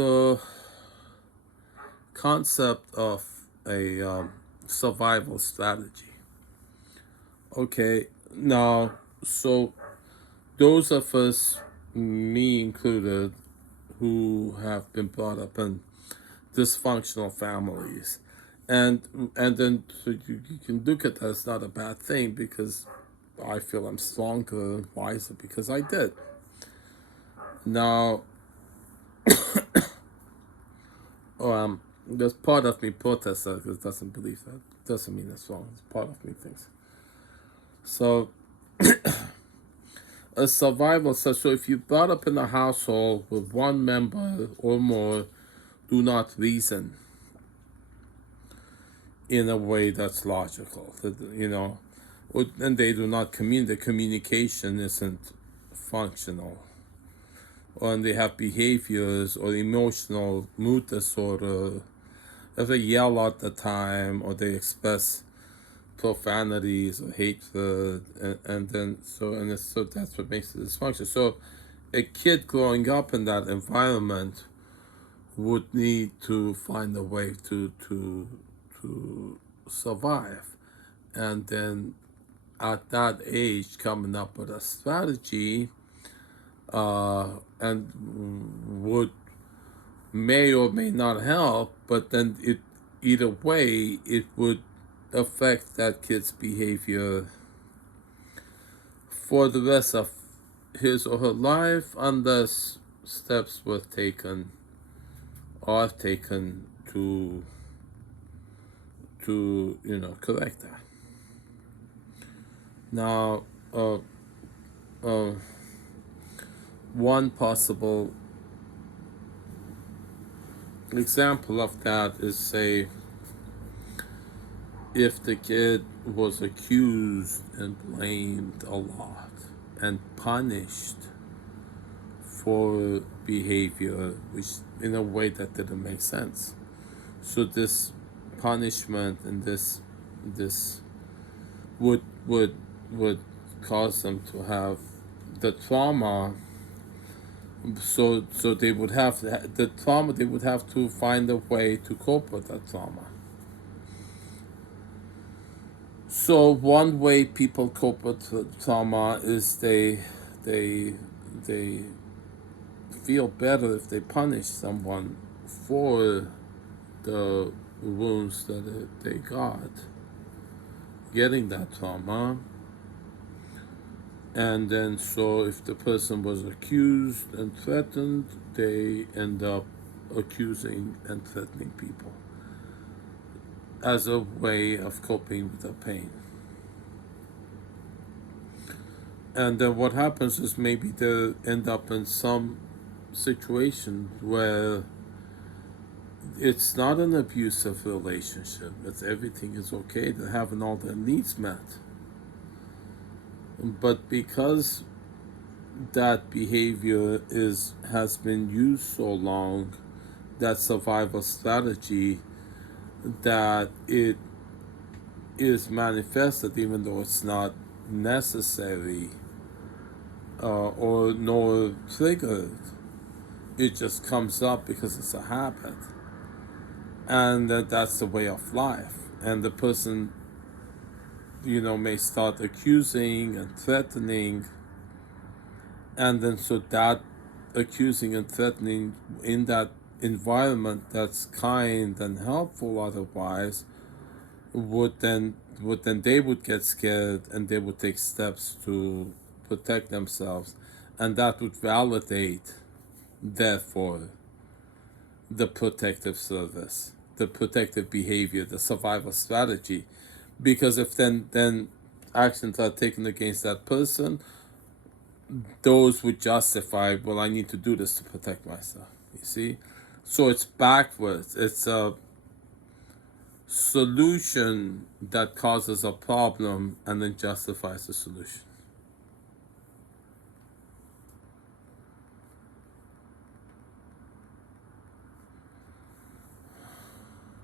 the concept of a survival strategy. Okay, now, so those of us, me included, who have been brought up in dysfunctional families, and then so you can look at that as not a bad thing because I feel I'm stronger and wiser because I did. Now, there's part of me protests that because it doesn't believe that. Doesn't mean it's wrong. It's part of me thinks. So, a survival. So if you brought up in a household with one member or more, do not reason in a way that's logical. And they do not communicate. The communication isn't functional. And they have behaviors or emotional mood disorder, if they yell all the time or they express profanities or hatred, so that's what makes it dysfunction. So a kid growing up in that environment would need to find a way to survive, and then at that age coming up with a strategy and would may or may not help, but then either way it would affect that kid's behavior for the rest of his or her life unless steps were taken or taken to correct that. Now, one possible example of that is, say, if the kid was accused and blamed a lot and punished for behavior which in a way that didn't make sense. So this punishment and this would cause them to have the trauma. So they would have the trauma. They would have to find a way to cope with that trauma. So one way people cope with trauma is they feel better if they punish someone for the wounds that they got getting that trauma. And then so if the person was accused and threatened, they end up accusing and threatening people as a way of coping with the pain. And then what happens is maybe they end up in some situation where it's not an abusive relationship. It's everything is okay. They're having all their needs met. But because that behavior has been used so long, that survival strategy, that it is manifested even though it's not necessary or nor triggered. It just comes up because it's a habit, and that's the way of life. And the person may start accusing and threatening, and then so that accusing and threatening in that environment that's kind and helpful otherwise then they would get scared and they would take steps to protect themselves, and that would validate therefore the protective service, the protective behavior, the survival strategy. Because if then actions are taken against that person, those would justify, well, I need to do this to protect myself. You see? So it's backwards. It's a solution that causes a problem and then justifies the solution.